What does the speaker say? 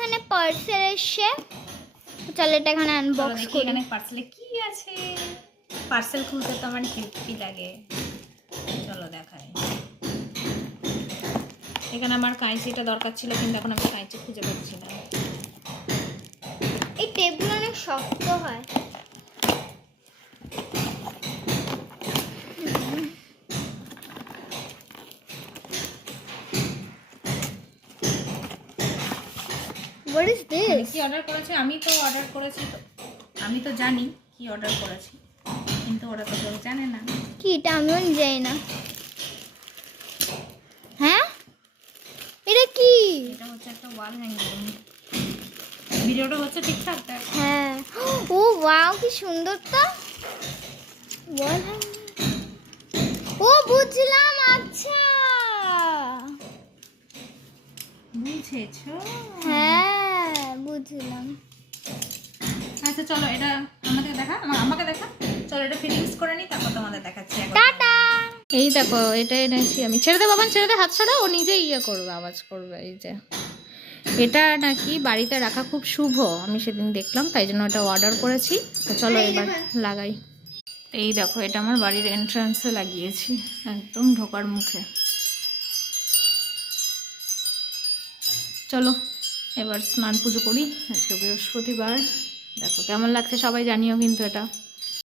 এখানে পার্সেল এসে, চল এটা এখানে আনবক্স করি। এখানে পার্সেলে কি আছে? পার্সেল খুলতে তো আমার হেপি লাগে। চলো দেখাই। এখানে আমার কাঁচিটা দরকার ছিল, কিন্তু এখন আমি কাঁচি খুঁজে পাচ্ছি না। এই টেবিল অনেক শক্ত হয়। What is this? কি অর্ডার করেছে? আমি তো অর্ডার করেছি, তো আমি তো জানি কি অর্ডার করেছি, কিন্তু ওরা তো কেউ জানে না। কি এটা আমিও জানি না। হ্যাঁ এটা কি? এটা হচ্ছে একটা ওয়াল হ্যাঙ্গিং। ভিডিওটা হচ্ছে ঠিকঠাক দেখ। হ্যাঁ, ও ওয়াও কি সুন্দর তো ওয়াল হ্যাঙ্গিং। ও বুঝলাম, আচ্ছা বুঝেছো? হ্যাঁ বুঝলাম। আচ্ছা চলো এটা আমাকে দেখা, আমাকে দেখা। চলো এটা ফিটিংস করে নিই, তারপর তোমাদের দেখাচ্ছি। টাটা। এই দেখো এটা এনেছি আমি। ছেড়ে দে বাবা, ছেড়ে দে, হাত ছাড়া, ও নিজেই ইয়ে করবে, আওয়াজ করবে। এই যে এটা নাকি বাড়িতে রাখা খুব শুভ, আমি সেদিন দেখলাম, তাই জন্য এটা অর্ডার করেছি। তো চলো এবার লাগাই। এই দেখো এটা আমার বাড়ির এন্ট্রান্সে লাগিয়েছি, একদম ঢোকার মুখে। চলো এবার স্নান পুজো করি, আজকে বৃহস্পতিবার। দেখো কেমন লাগছে সবাই জানিও কিন্তু এটা।